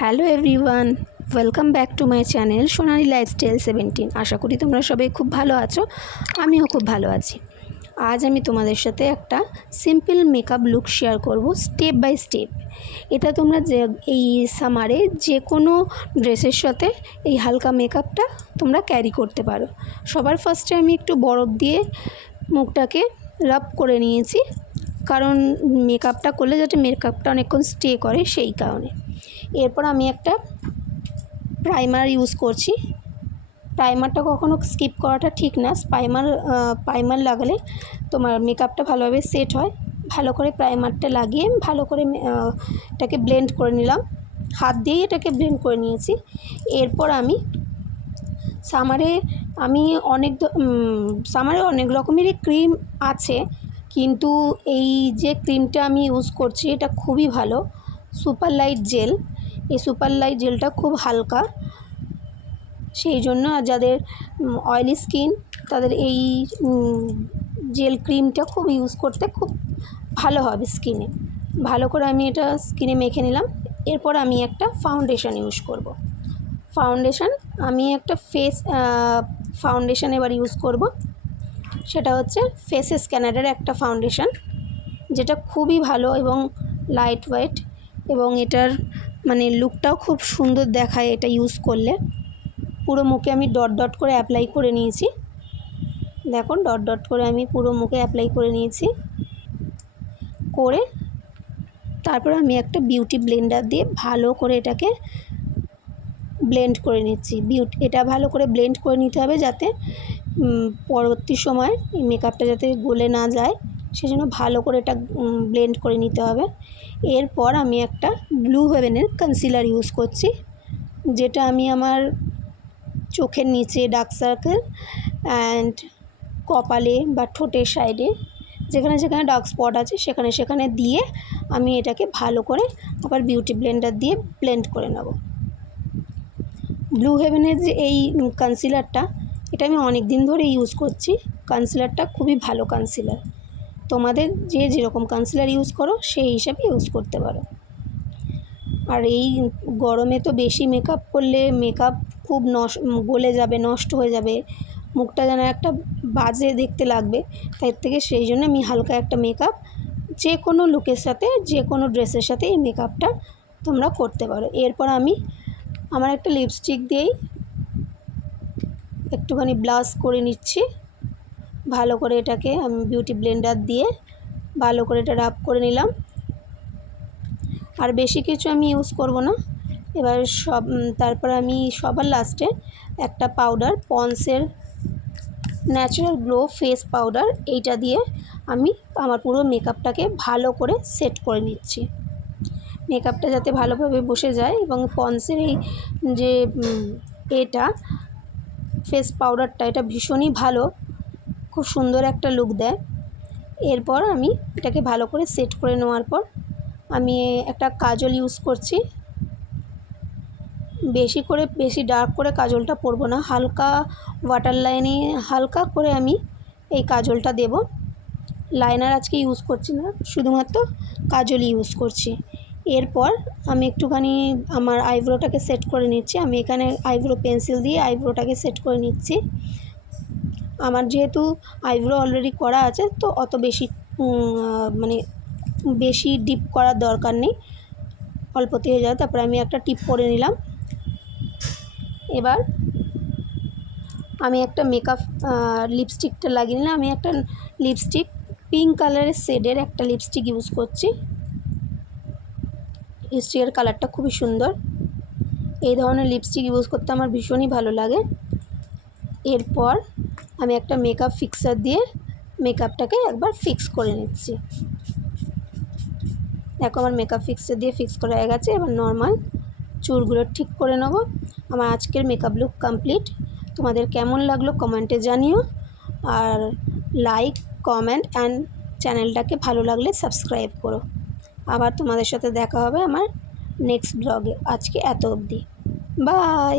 Hello everyone, welcome back to my channel Sonali lifestyle 17। আশা করি তোমরা সবাই খুব ভালো আছো, আমিও খুব ভালো আছি। আজ আমি তোমাদের সাথে একটা সিম্পল মেকআপ লুক শেয়ার করব, স্টেপ বাই স্টেপ। এটা তোমরা যে এই সামারে যে কোনো ড্রেসের সাথে এই হালকা মেকআপটা তোমরা ক্যারি করতে পারো। সবার ফার্স্টে আমি একটু বরফ দিয়ে মুখটাকে রাব করে নিয়েছি, কারণ মেকআপটা করলে যাতে মেকআপটা অনেকক্ষণ স্টে করে সেই কারণে। এরপর আমি একটা প্রাইমার ইউজ করছি। প্রাইমারটা কখনো স্কিপ করাটা ঠিক না। প্রাইমার লাগালে তোমার মেকআপটা ভালোভাবে সেট হয়। ভালো করে প্রাইমারটা লাগিয়ে ভালো করে এটাকে ব্লেন্ড করে নিলাম, হাত দিয়েই এটাকে ব্লেন্ড করে নিয়েছি। এরপর আমি সামারে অনেক রকমেরই ক্রিম আছে, কিন্তু এই যে ক্রিমটা আমি ইউজ করছি এটা খুবই ভালো, সুপার লাইট জেল। এই সুপার লাইট জেলটা খুব হালকা, সেই জন্য যাদের অয়েলি স্কিন তাদের এই জেল ক্রিমটা খুব ইউজ করতে খুব ভালো হবে স্কিনে। ভালো করে আমি এটা স্কিনে মেখে নিলাম। এরপর আমি একটা ফাউন্ডেশন ইউজ করব। আমি একটা ফাউন্ডেশন এবার ইউজ করব। সেটা হচ্ছে ফেসেস ক্যানাডার একটা ফাউন্ডেশন, যেটা খুবই ভালো এবং লাইট ওয়েট, এবং এটার লুকটাও খুব সুন্দর দেখায় এটা ইউজ করলে। পুরো মুখে আমি ডট ডট করে অ্যাপ্লাই করে নিয়েছি। দেখুন, ডট ডট করে আমি পুরো মুখে অ্যাপ্লাই করে নিয়েছি। তারপর আমি একটা বিউটি ব্লেন্ডার দিয়ে ভালো করে এটাকে ব্লেন্ড করে নিচ্ছি। এটা ভালো করে ব্লেন্ড করে নিতে হবে, যাতে পরবর্তী সময় এই মেকআপটা যাতে গলে না যায়, সেজন্য ভালো করে এটা ব্লেন্ড করে নিতে হবে। এরপর আমি একটা ব্লু হেভেনের কনসিলার ইউজ করছি, যেটা আমি আমার চোখের নিচে, ডার্ক সার্কেল অ্যান্ড কপালে বা ঠোঁটের সাইডে যেখানে যেখানে ডার্ক স্পট আছে সেখানে দিয়ে আমি এটাকে ভালো করে আবার বিউটি ব্লেন্ডার দিয়ে ব্লেন্ড করে নেব। ব্লু হেভেনের যে এই কনসিলারটা, এটা আমি অনেক দিন ধরে ইউজ করছি। কনসিলারটা খুবই ভালো কনসিলার। তোমাদের যে যেরকম কনসিলার ইউজ করো সেই হিসাবে ইউজ করতে পারো। আর এই গরমে তো বেশি মেকআপ করলে মেকআপ খুব গলে যাবে, নষ্ট হয়ে যাবে, মুখটা যেন একটা বাজে দেখতে লাগবে। তাই থেকে সেই জন্য আমি হালকা একটা মেকআপ যে কোনো লুকের সাথে, যে কোনো ড্রেসের সাথে এই মেকআপটা তোমরা করতে পারো। এরপর আমি আমার একটা লিপস্টিক দিয়েই একটুখানি ব্লাশ করে নিচ্ছি। ভালো করে এটাকে আমি বিউটি ব্লেন্ডার দিয়ে ভালো করে এটা রাব করে নিলাম। আর বেশি কিছু আমি ইউজ করব না। এবার তারপর আমি সবার লাস্টে একটা পাউডার, পন্সের ন্যাচারাল গ্লো ফেস পাউডার, এইটা দিয়ে আমি আমার পুরো মেকআপটাকে ভালো করে সেট করে নিচ্ছি। মেকআপটা যাতে ভালোভাবে বসে যায়, এবং পন্সের এই যে এটা ফেস পাউডারটা, এটা ভীষণই ভালো, খুব সুন্দর একটা লুক দেয়। এরপর আমি এটাকে ভালো করে সেট করে নেওয়ার পর আমি একটা কাজল ইউজ করছি। বেশি ডার্ক করে কাজলটা পরবো না, হালকা ওয়াটার লাইনে হালকা করে আমি এই কাজলটা দেব। লাইনার আজকে ইউজ করছি না, শুধুমাত্র কাজলই ইউজ করছি। এরপর আমি একটুখানি আমার আইব্রোটাকে সেট করে নিচ্ছি। আমি এখানে আইব্রো পেন্সিল দিয়ে আইব্রোটাকে সেট করে নিচ্ছি। আমার যেহেতু আইব্রো অলরেডি করা আছে, তো অত বেশি ডিপ করার দরকার নেই, অল্পতে হয়ে যাবে। তারপর আমি একটা টিপ করে নিলাম। এবার আমি একটা মেকআপ লিপস্টিকটা লাগিয়ে নিলাম। আমি একটা লিপস্টিক পিঙ্ক কালারের শেডের একটা লিপস্টিক ইউজ করছি। লিপস্টিকের কালারটা খুবই সুন্দর। এই ধরনের লিপস্টিক ইউজ করতে আমার ভীষণই ভালো লাগে। এরপর আমি একটা মেকআপ ফিক্সার দিয়ে মেকআপটাকে একবার ফিক্স করে নিচ্ছি। দেখো, আমার মেকআপ ফিক্সার দিয়ে ফিক্স করা হয়ে গেছে। এবার নর্মাল চুলগুলো ঠিক করে নেব। আমার আজকের মেকআপ লুক কমপ্লিট। তোমাদের কেমন লাগলো কমেন্টে জানিও, আর লাইক, কমেন্ট অ্যান্ড চ্যানেলটাকে ভালো লাগলে সাবস্ক্রাইব করো। আবার তোমাদের সাথে দেখা হবে আমার নেক্সট ব্লগে। আজকে এত অবধি, বাই।